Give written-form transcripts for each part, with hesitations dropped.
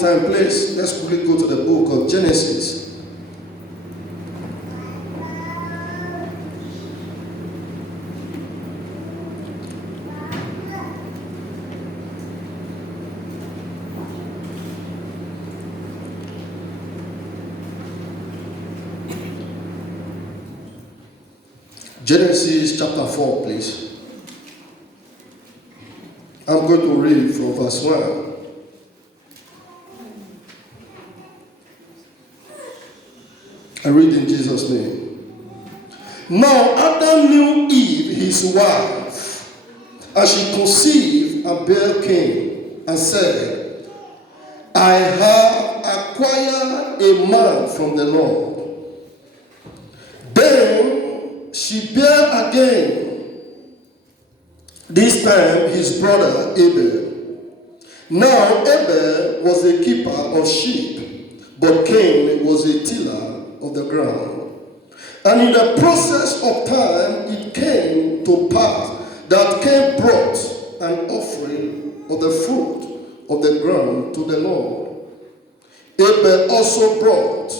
waste time, please, let's quickly go to the book of Genesis. Genesis chapter 4, please. I'm going to read from verse 1. I read in Jesus' name. Now Adam knew Eve, his wife, and she conceived and bare Cain, and said, I have acquired a man from the Lord. Then she bare again, this time his brother Abel. Now Abel was a keeper of sheep, but Cain was a tiller of the ground. And in the process of time, it came to pass that Cain brought an offering of the fruit of the ground to the Lord. Abel also brought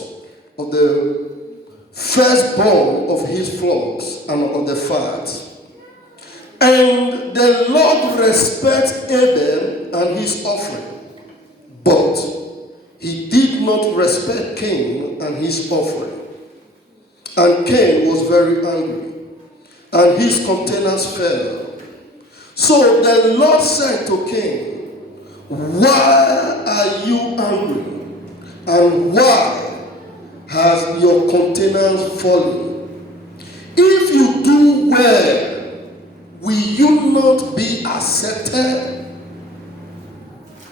of the firstborn of his flocks and of the fat. And the Lord respects Abel and his offering, but he did not respect Cain and his offering. And Cain was very angry, and his countenance fell. So the Lord said to Cain, why are you angry? And why has your countenance fallen? If you do well, will you not be accepted?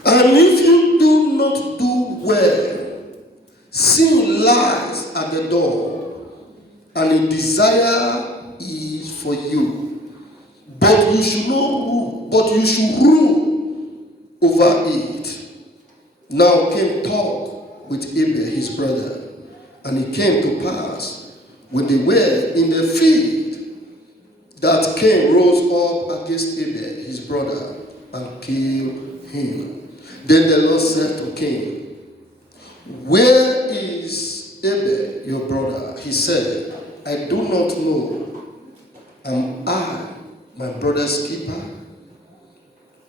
And if you do not do well, sin lies at the door, and a desire is for you. But you should not rule, but you should rule over it. Now Cain talked with Abel his brother, and it came to pass, when they were in the field, that Cain rose up against Abel his brother and killed him. Then the Lord said to Cain, where is Abel your brother? He said, I do not know. Am I my brother's keeper?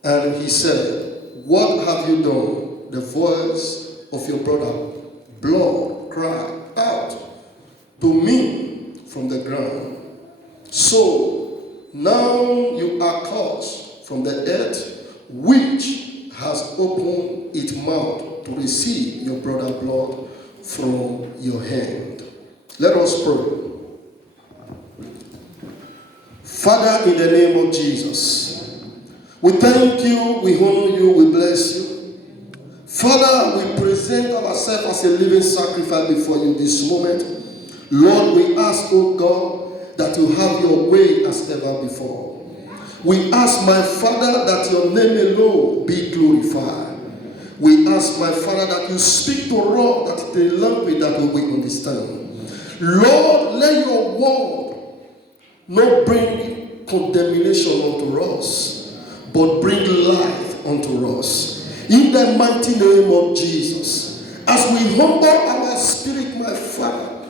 And he said, what have you done? The voice of your brother blood cried out to me from the ground. So now you are cursed from the earth, which has opened its mouth to receive your brother's blood from your hand. Let us pray. Father, in the name of Jesus, we thank you, we honor you, we bless you. Father, we present ourselves as a living sacrifice before you this moment. Lord, we ask, oh God, that you have your way as ever before. We ask, my Father, that your name alone be glorified. We ask, my Father, that you speak to us that the language that we will understand. Lord, let your word not bring condemnation unto us, but bring life unto us. In the mighty name of Jesus, as we humble our spirit, my Father,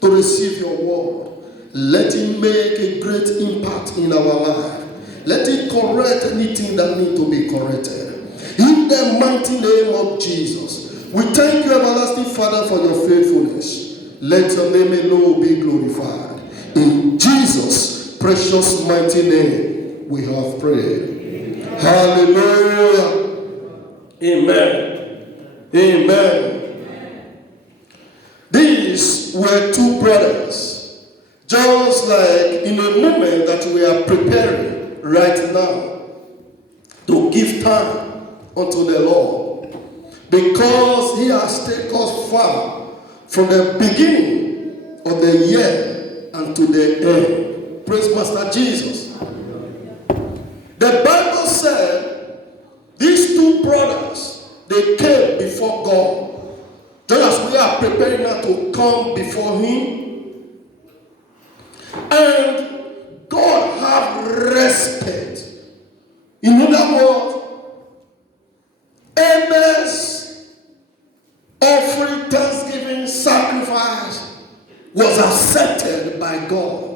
to receive your word, let it make a great impact in our life. Let it correct anything that needs to be corrected. In the mighty name of Jesus, we thank you, everlasting Father, for your faithfulness. Let your name alone be glorified. In Jesus' precious mighty name, we have prayed. Amen. Hallelujah. Amen. Amen. These were two brothers, just like in a moment that we are preparing right now to give time unto the Lord, because he has taken us far from the beginning of the year and to the end. Praise Master Jesus. The Bible said these two brothers, they came before God, just as we are preparing now to come before him, and God have respect. In other words, Abel's was accepted by God.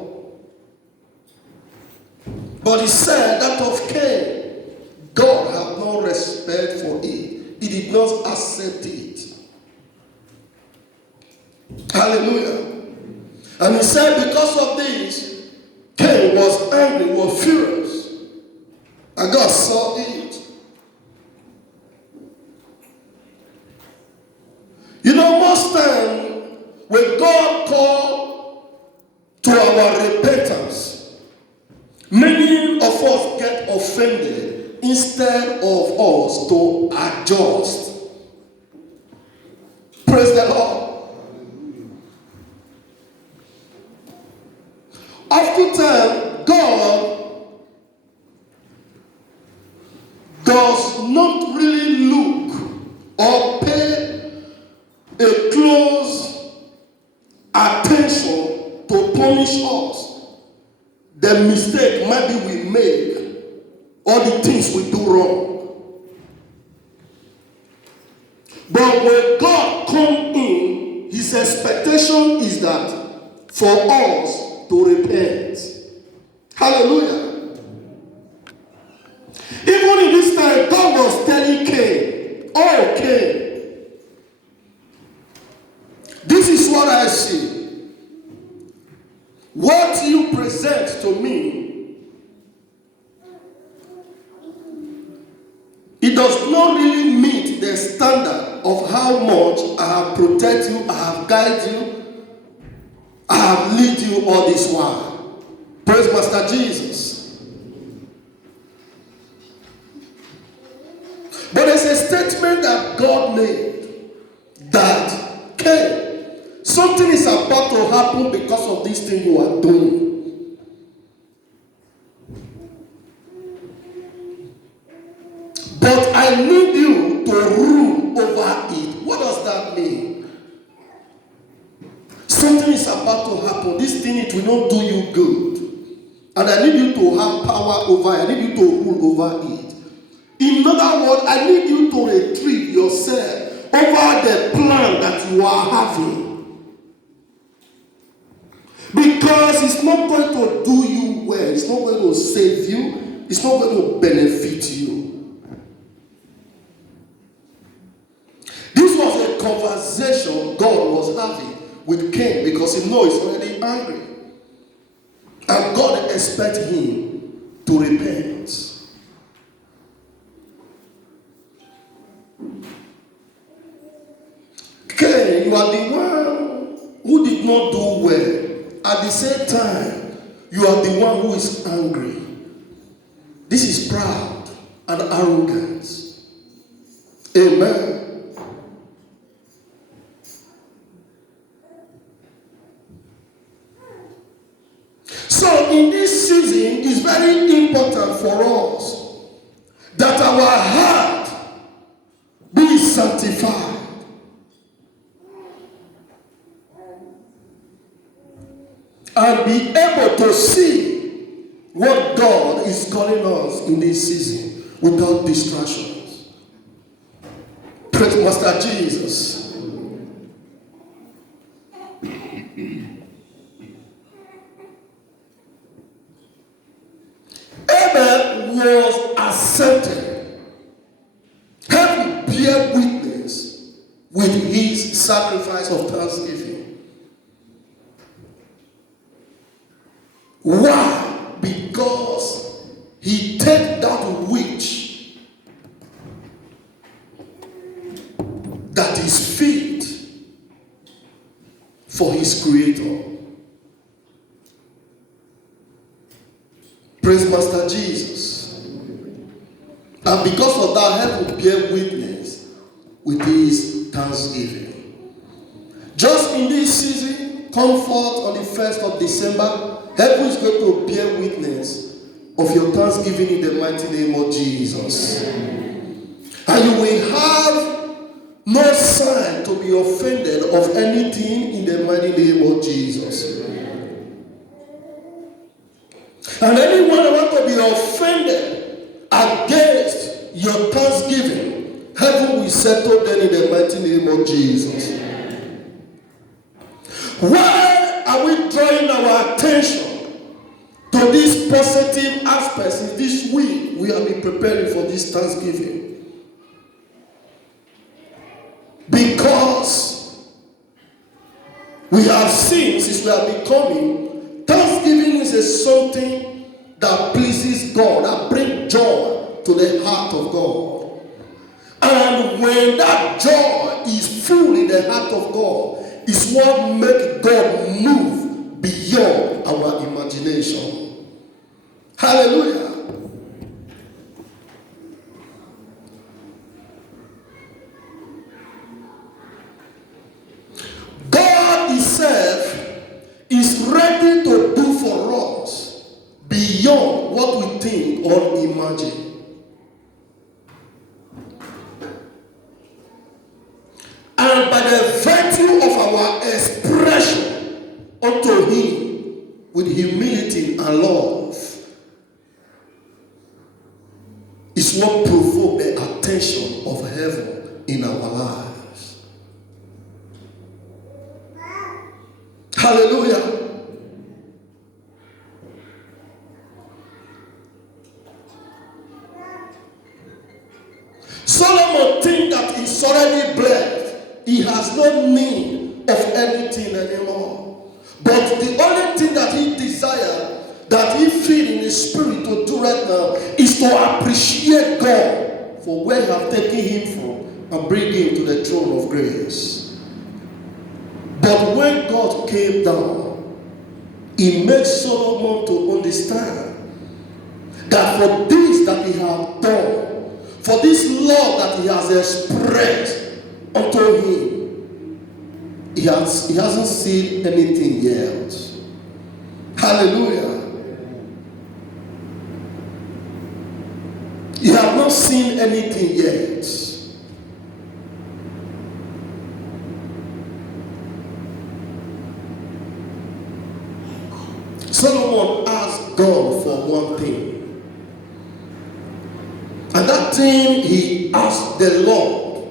But he said that of Cain, God had no respect for it. He did not accept it. Hallelujah. And he said because of this, Cain was angry, was furious. And God saw it. You know, most time when God called to our repentance, many of us get offended instead of us to adjust. Praise the Lord. Oftentimes, God does not really look or pay a close attention to punish us. The mistake maybe we make or the things we do wrong. But when God comes in, his expectation is that for us to repent. Hallelujah. Even in this time, God was telling Cain, oh Cain, this is what I see. What you present to me, it does not really meet the standard of how much I have protected you, I have guided you, I have led you all this while. Praise Master Jesus. But there's a statement that God made that, Cain, something is about to happen because of this thing you are doing. But I need you to rule over it. What does that mean? Something is about to happen. This thing, it will not do you good. And I need you to have power over it. I need you to rule over it. In other words, I need you to retrieve yourself over the plan that you are having. Because it's not going to do you well. It's not going to save you. It's not going to benefit you. This was a conversation God was having with Cain because he knows he's already angry. And God expects him to repent. Cain, you are the one who did not do well. At the same time, you are the one who is angry. This is proud and arrogance. Amen. So in this season, it's very important for us that our heart be sanctified. And be able to see what God is calling us in this season without distractions. Praise Master Jesus. Abel was accepted. Heaven bear witness with his sacrifice of thanksgiving. Why? Because he took that which that is fit for his creator. Praise Master Jesus. And because of that, heaven bear witness with his thanksgiving. Just in this season, come forth on the 1st of December, heaven is going to bear witness of your thanksgiving in the mighty name of Jesus. And you will have no sign to be offended of anything in the mighty name of Jesus. And anyone who wants to be offended against your thanksgiving, heaven will settle them in the mighty name of Jesus. Why are we drawing our attention to these positive aspects in this week we have been preparing for this Thanksgiving? Because we have seen since we have been coming, Thanksgiving is something that pleases God, that brings joy to the heart of God. And when that joy is full in the heart of God, it's what makes God move beyond our imagination. Hallelujah. God Himself is ready to do for us beyond what we think or imagine. And by the virtue of our expression unto Him with humility and love is what provokes the attention of heaven in our lives. Hallelujah. Solomon thinks that he's already blessed. He has no need of anything anymore. But the only thing that he desires, that he feels in his spirit to do right now, is to appreciate God for where He has taken him from and bring him to the throne of grace. But when God came down, He made Solomon to understand that for this that he has done, for this love that he has expressed unto him, he hasn't seen anything yet. Hallelujah. He has not seen anything yet. Solomon asked God for one thing. And that thing he asked the Lord,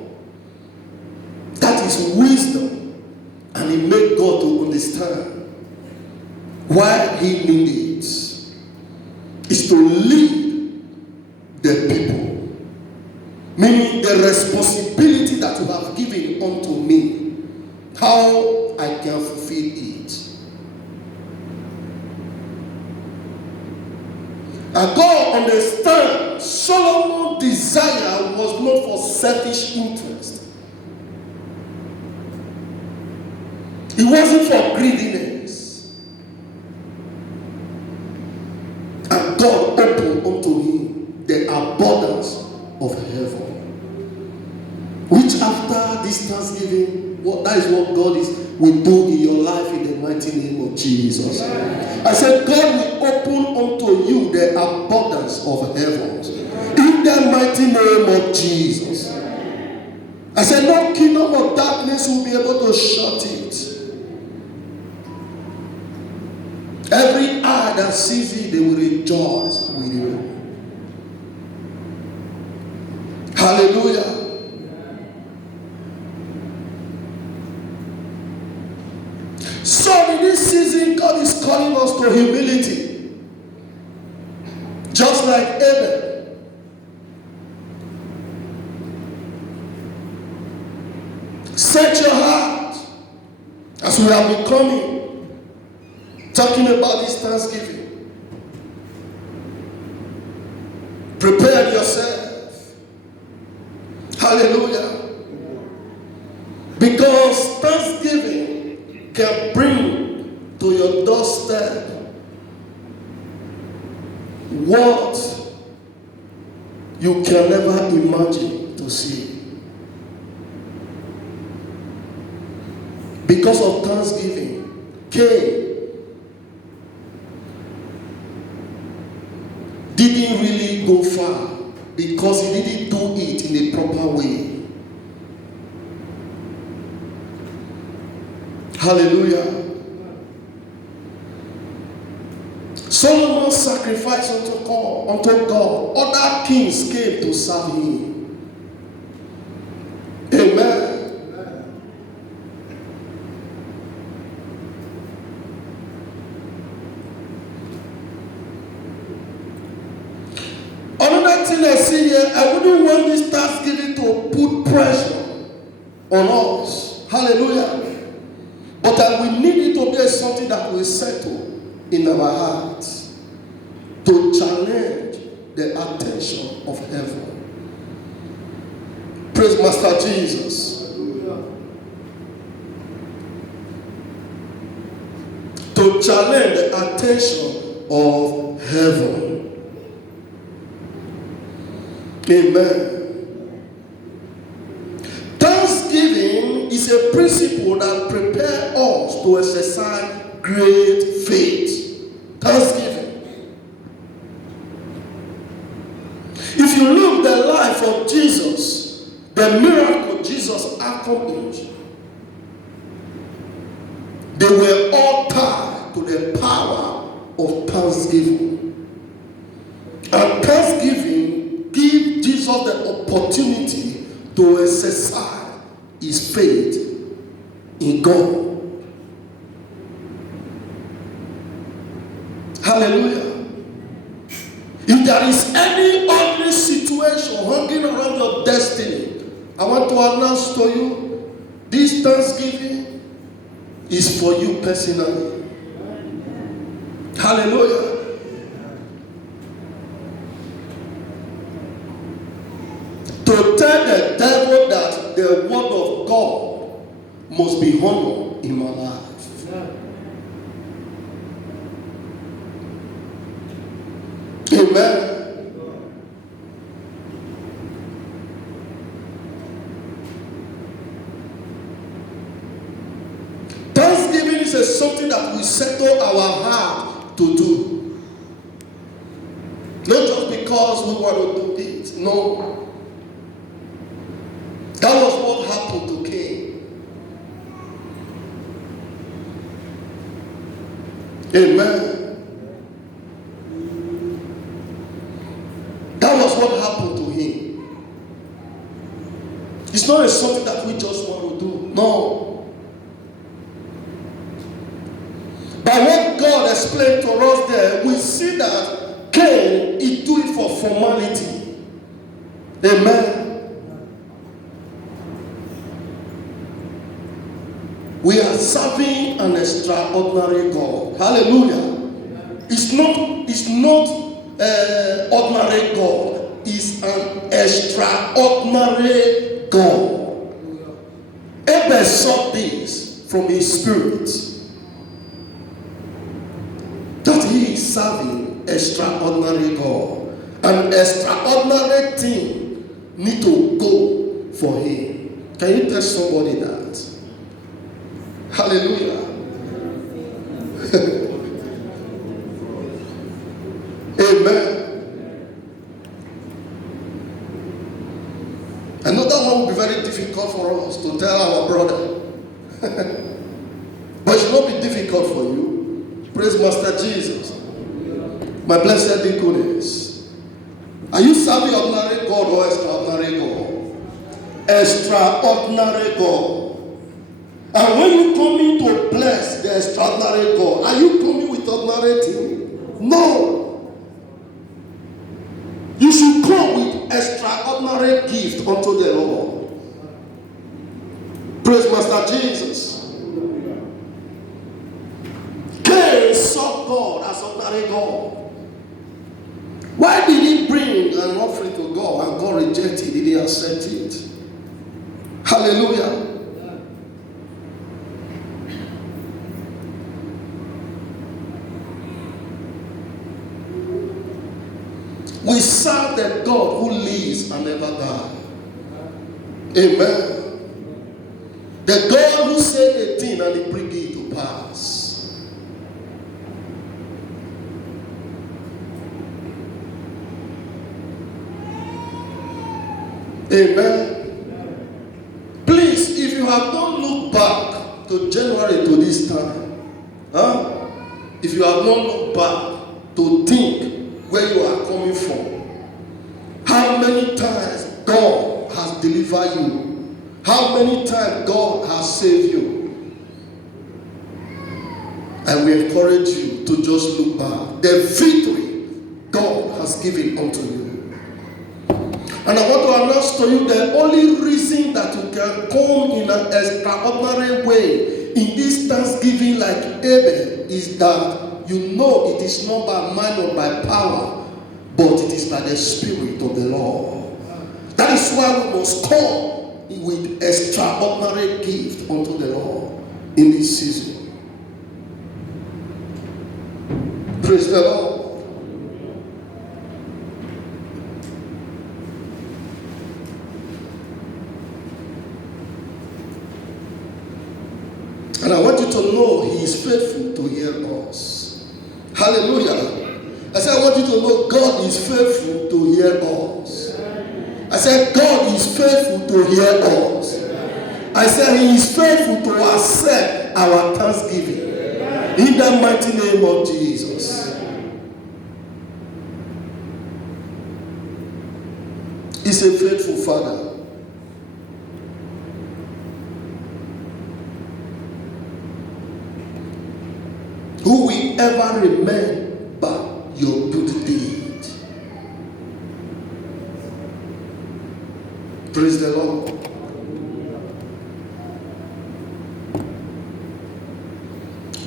that is wisdom. And he made God to understand why he needs is to lead the people. Meaning the responsibility that you have given unto me, how I can fulfill it. And God understands Solomon's desire was not for selfish interest. It wasn't for greediness. And God opened unto him the abundance of heaven. Which after this Thanksgiving, that is what God will do in your life in the mighty name of Jesus. I said, God will open unto you the abundance of heavens in the mighty name of Jesus. I said, no kingdom of darkness will be able to shut it. Every eye that sees it, they will rejoice with you. Hallelujah. So in this season, God is calling us to humility. Just like Abel. Set your heart. As we have been coming, talking about this Thanksgiving. Prepare yourself. Hallelujah. Because Thanksgiving can bring to your doorstep what you can never imagine to see. Because of Thanksgiving, Cain didn't really go far because he didn't do it in a proper way. Hallelujah. Solomon sacrificed unto God. Other kings came to serve him. Amen. thing I see here, I wouldn't want this Thanksgiving to put pressure on us. Hallelujah. But we need it to be something that will settle in our hearts to challenge the attention of heaven. Praise Master Jesus. To challenge the attention of heaven. Amen. Thanksgiving is a principle that prepares us to exercise great faith. Thanksgiving. If you look at the life of Jesus, the miracle Jesus accomplished, they were all tied to the power of thanksgiving. And thanksgiving gives Jesus the opportunity to exercise his faith in God. Hallelujah. If there is any ugly situation hanging around your destiny, I want to announce to you, this Thanksgiving is for you personally. Hallelujah. To tell the devil that the word of God must be honored in my life. Amen. Thanksgiving is something that we settle our heart to do. Not just because we want to do it. No. That was what happened to Cain. Amen. That was what happened to him. It's not something that we just want to do. No. But what God explained to us there, we see that Cain, he do it for formality. Amen. We are serving an extraordinary God. Hallelujah. It's not ordinary God. It's an extraordinary God. Abel saw this from his spirit, that he is serving extraordinary God. An extraordinary thing need to go for him. Can you tell somebody that? Hallelujah. Amen. Another one will be very difficult for us to tell our brother. But it should not be difficult for you. Praise Master Jesus. My blessed deaconess. Are you serving ordinary God or extraordinary God? Extraordinary God. And when you come in to bless the extraordinary God, are you coming with ordinary thing? No. You should come with extraordinary gift unto the Lord. Praise Master Jesus. Cain saw God as ordinary God. Why did he bring an offering to God and God rejected it? Did he accept it? Hallelujah. We serve the God who lives and never dies. Amen. The God who said a thing and he bring it to pass. Amen. Please, if you have not looked back to January to this time, if you have not looked back to think where you are coming from, how many times God has delivered you, how many times God has saved you, and we encourage you to just look back. The victory God has given unto you. And I want to announce to you the only reason that you can come in an extraordinary way in this Thanksgiving like Abel is that you know it is not by mind or by power, but it is by the Spirit of the Lord. That is why we must come with extraordinary gift unto the Lord in this season. Praise the Lord. And I want you to know He is faithful to hear us. Hallelujah. I said, I want you to know God is faithful to hear us. I said, God is faithful to hear us. I said, He is faithful to accept our thanksgiving. In the mighty name of Jesus. He's a faithful Father. Who will ever remember your good deed? Praise the Lord.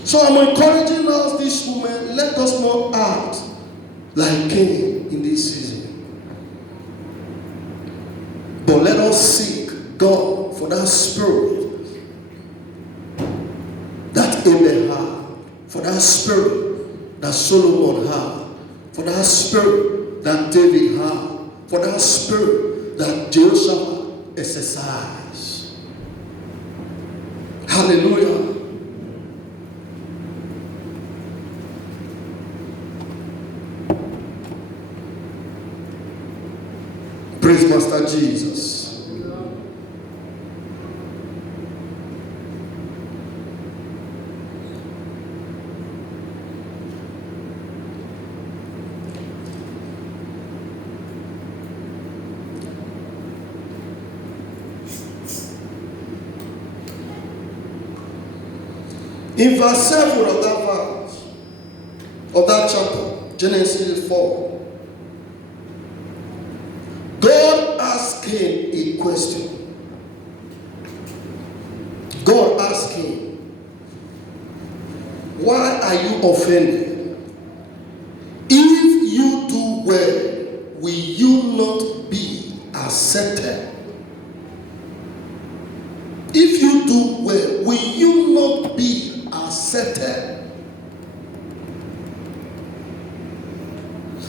So I'm encouraging us this moment, let us not act like Cain in this season. But let us seek God for that spirit that Abel had. For that spirit that Solomon had, for that spirit that David had, for that spirit that Jehoshaphat exercised. Hallelujah. Praise Master Jesus. In verse 7 of that verse, of that chapter, Genesis 4, God asked him a question. God asked him, why are you offended? If you do well, will you not be accepted? If you do well, will you not be accepted?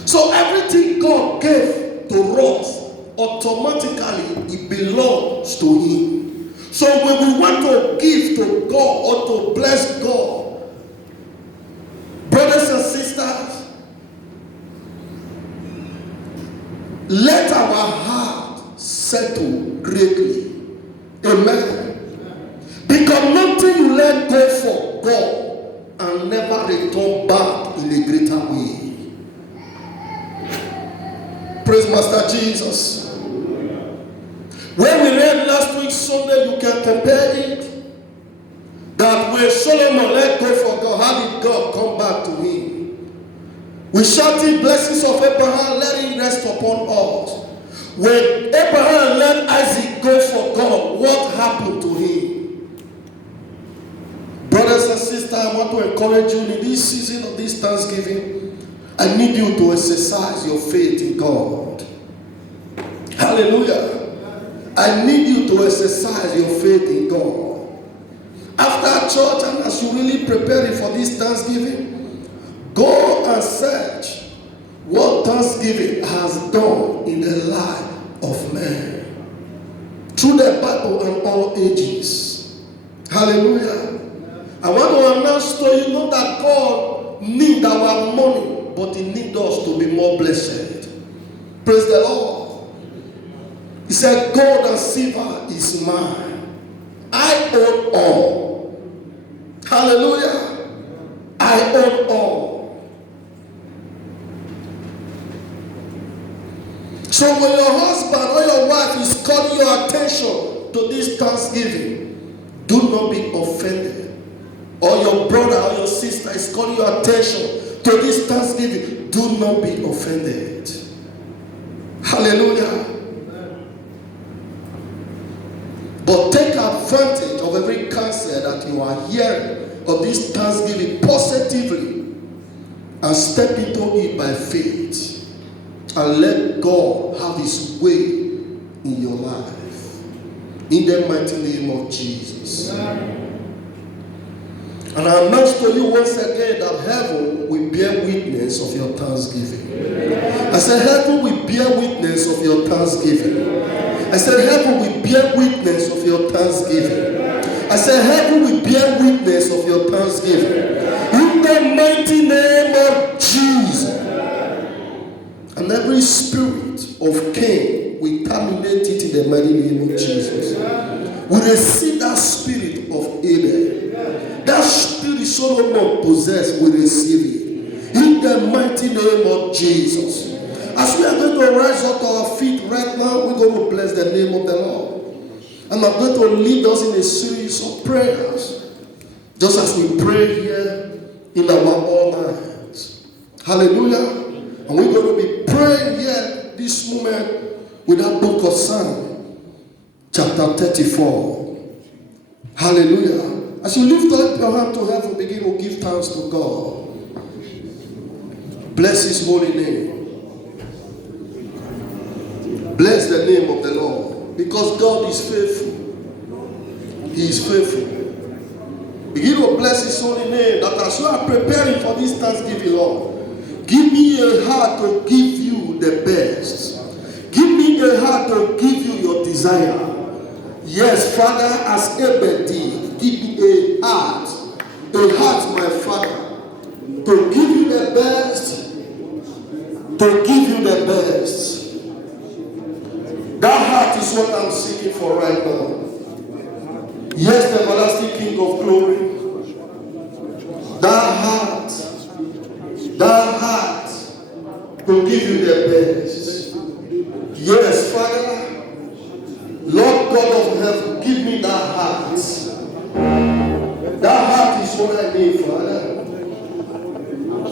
So everything God gave to us, automatically it belongs to Him. So when we want to give to God or to bless God, brothers and sisters, let our heart settle greatly. Amen. Because nothing you let go for God and never return back in a greater way. Praise Master Jesus. When we read last week Sunday, you can compare it. That when Solomon let go for God, how did God come back to him? We shouted blessings of Abraham, let it rest upon us. When Abraham let Isaac go for God, what happened to him? Brothers and sisters, I want to encourage you in this season of this Thanksgiving. I need you to exercise your faith in God. Hallelujah. I need you to exercise your faith in God. After church, and as you really preparing for this Thanksgiving, go and search what Thanksgiving has done in the life of man through the Bible and all ages. Hallelujah. I want to announce to you, not that God needs our money, but He needs us to be more blessed. Praise the Lord. He said, gold and silver is mine. I own all. Hallelujah. I own all. So when your husband or your wife is calling your attention to this Thanksgiving, do not be offended. Or your brother or your sister is calling your attention to this Thanksgiving, do not be offended. Hallelujah. But take advantage of every counsel that you are hearing of this thanksgiving positively and step into it by faith and let God have his way in your life. In the mighty name of Jesus. And I announce to you once again that heaven will bear witness of your thanksgiving. I said heaven will bear witness of your thanksgiving. I said heaven will bear witness of your thanksgiving. I said heaven will bear witness of your thanksgiving. In the mighty name of Jesus. And every spirit of Cain, we terminate it in the mighty name of Jesus. We receive that spirit of Abel. That spirit Solomon possessed, we receive it. In the mighty name of Jesus. As we are going to rise up to our feet right now, we're going to bless the name of the Lord. And I'm going to lead us in a series of prayers. Just as we pray here in our own minds. Hallelujah. And we're going to be praying here this moment with that book of Psalm, chapter 34. Hallelujah. As you lift up your hand to heaven, begin to give thanks to God. Bless his holy name. Bless the name of the Lord. Because God is faithful. He is faithful. Begin to bless his holy name. That as you are preparing for this Thanksgiving, Lord, give me a heart to give you the best. Give me a heart to give you your desire. Yes, Father, as Abel did, give me a heart, my Father, to give you the best, to give you the best. That heart is what I'm seeking for right now. Yes, the everlasting King of glory. That heart to give you the best. Yes, Father, Lord God of heaven, give me that heart. That heart is what I need, Father.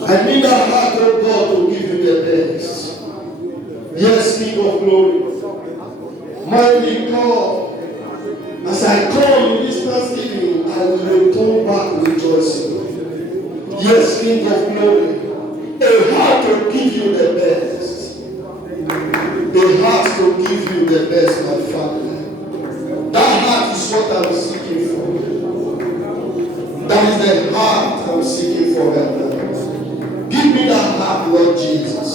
I need that heart, oh God, to give you the best. Yes, King of glory. Mighty God, as I come in this Thanksgiving, I will return back rejoicing. Yes, King of glory, a heart to give you the best. A heart to give you the best, my Father. That heart is what I'm seeking for. That is the heart I'm seeking for right now. Give me that heart, Lord Jesus.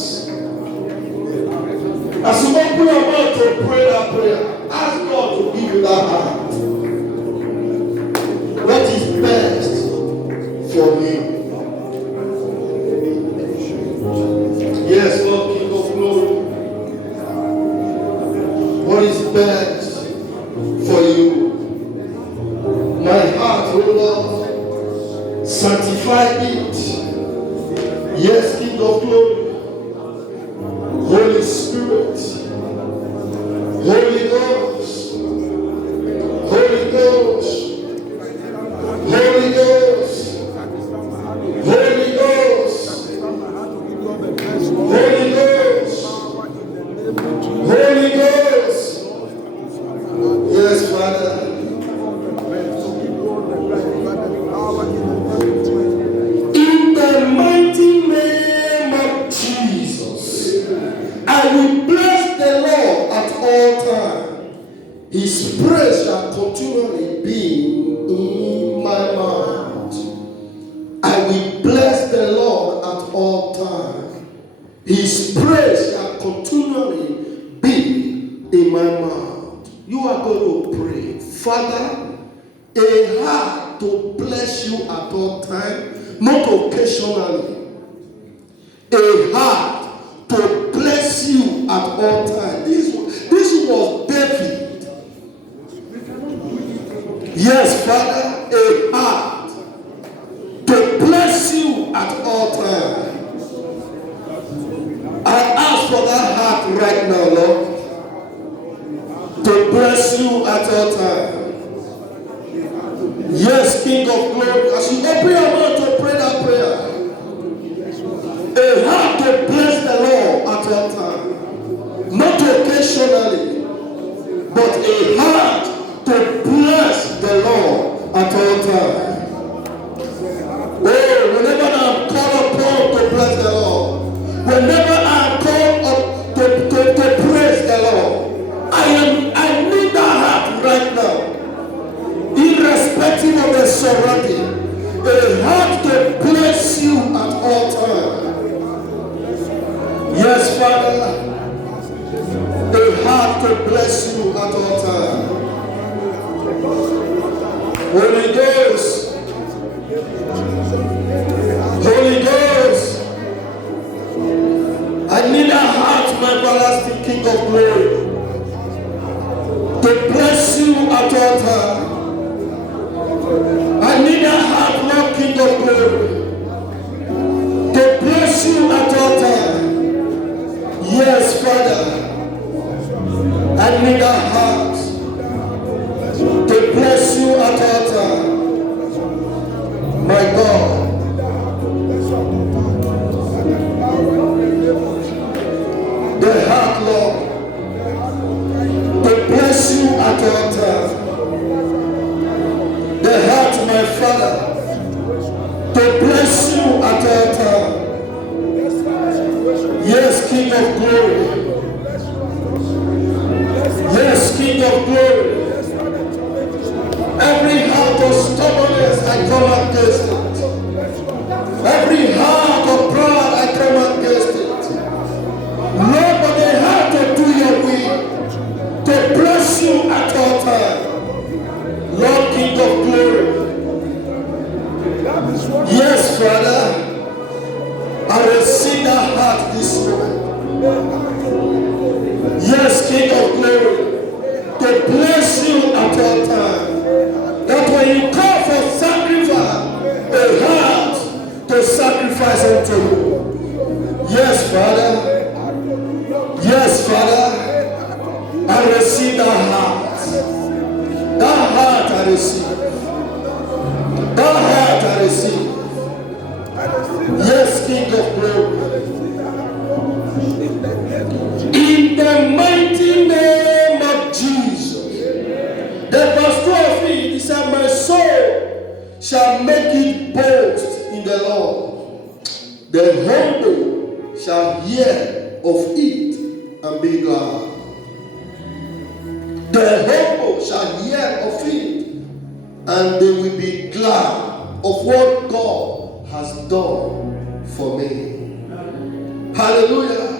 As you open your mouth to pray that prayer, ask God to give you that heart. What is best for you? Yes, Lord, King of glory. What is best for you? My heart, oh Lord, sanctify it. Yes, King of glory. Holy Spirit, Holy Ghost, Holy Ghost, Holy Ghost, Holy Ghost, Holy Ghost, Holy Ghost. Yes, Father. In the mighty name of Jesus, I will bless the Lord at all times. His praise shall continually be in my mouth. I will bless the Lord at all times. His praise shall continually be in my mouth. You are going to pray, Father, a heart to bless you at all times, not occasionally. A heart to bless you at all times. This was David. Yes, Father, a heart to bless you at all times. I ask for that heart right now, Lord, to bless you at all times. Yes, King of glory, as you open your mouth to pray that prayer, a heart to bless the Lord at all times, not occasionally, but a heart to of the seraphim, a heart to bless you at all times. Yes, Father, a heart to bless you at all times. Holy Ghost, Holy Ghost, I need a heart, my everlasting King of glory, to bless you at all times. I need a heart, Lord King of glory, to bless you at all times. Yes, Father, I need a heart to bless you at all times. My God, the heart, Lord, to bless you at all times. The heart, my Father, to bless you at all times. Yes, King of glory. Yes, King of glory. Every heart of stubbornness, I come against it. Every heart of pride, I come against it. Lord, but the heart to do your will, to bless you at all times. Lord, King of glory. Yes, Father, I receive that heart this morning. Yes, King of glory, to bless you at all times. That when you call for sacrifice, a heart to sacrifice unto you. Yes, Father. Yes, Father. I receive that heart. That heart I receive. That heart I receive. Yes, King of glory. In the mighty name of Jesus. The verse 12 he said, my soul shall make it boast in the Lord. The humble shall hear of it and be glad. The humble shall hear of it and they will be glad of what God has done for me. Hallelujah.